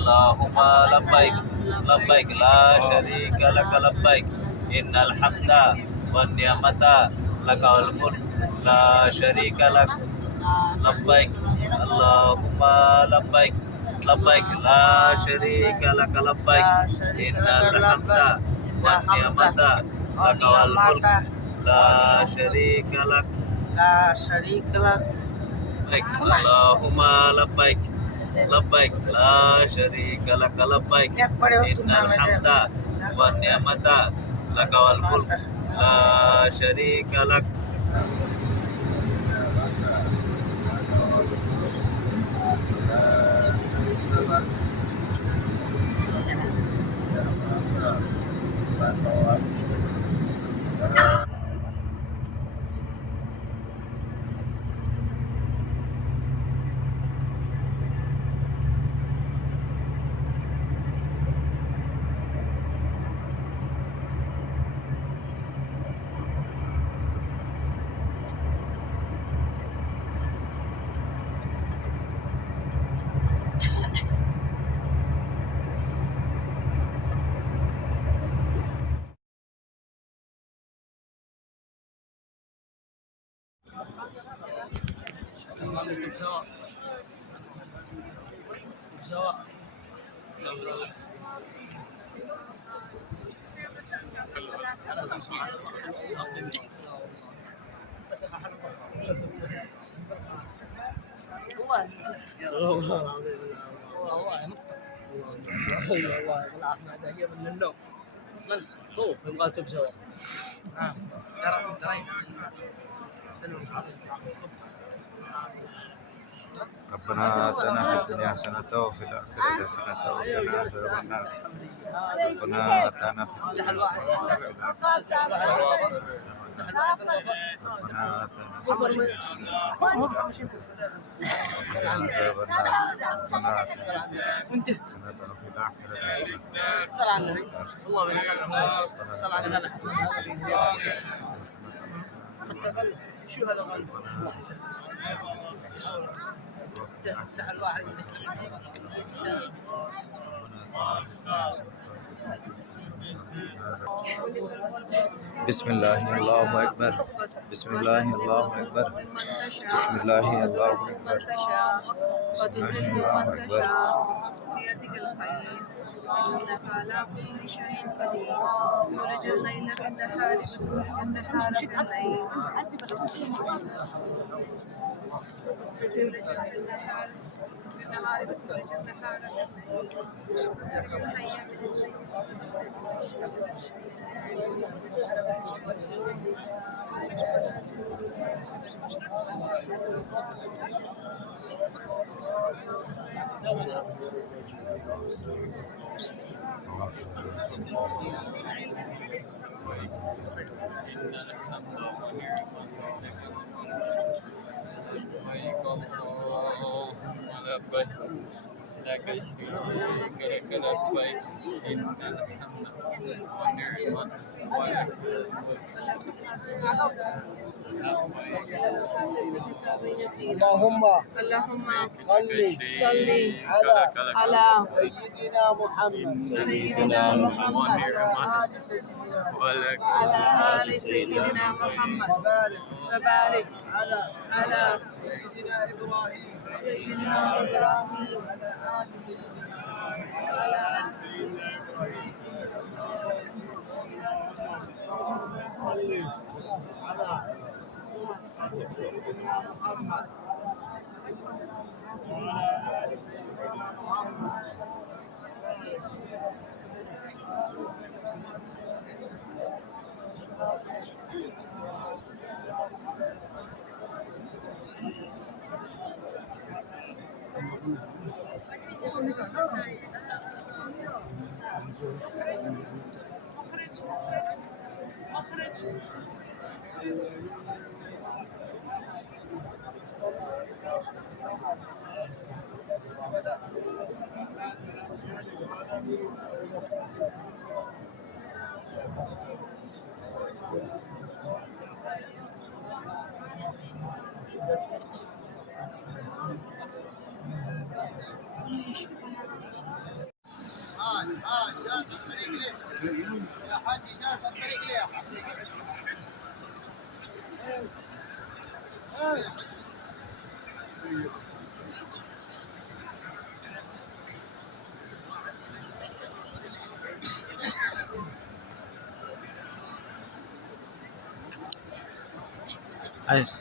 اللهم لبيك لبيك لا شريك لك لبيك إن الحمد والنعمة لك والملك لا شريك لك لبيك اللهم لبيك لبيك لا شريك لك لبيك إن الحمد والنعمة لك والملك لا شريك لك لبيك اللهم لبيك لبيك لا شريك لك لبيك إن الحمد والنعمة لك والملك لا شريك لك. ربنا آتنا في الدنيا حسنة وفي الآخرة حسنة وقنا عذاب النار. ربنا آتنا في الدنيا حسنة شو هذا الله يسلمك افتح الواحد بسم الله الله أكبر بسم الله الله أكبر بسم الله الله أكبر بسم الله الله أكبر بيدك الخير إنك على كل شيء قدير يولج الليل في النهار ويولج النهار في الليل يولج الليل في النهار ويولج النهار في لك شريك لك لبيك إن الحمد والنعمة ولك اللهم صل على سيدنا محمد ولك على آل سيدنا محمد وبارك على سيدنا إبراهيم عايز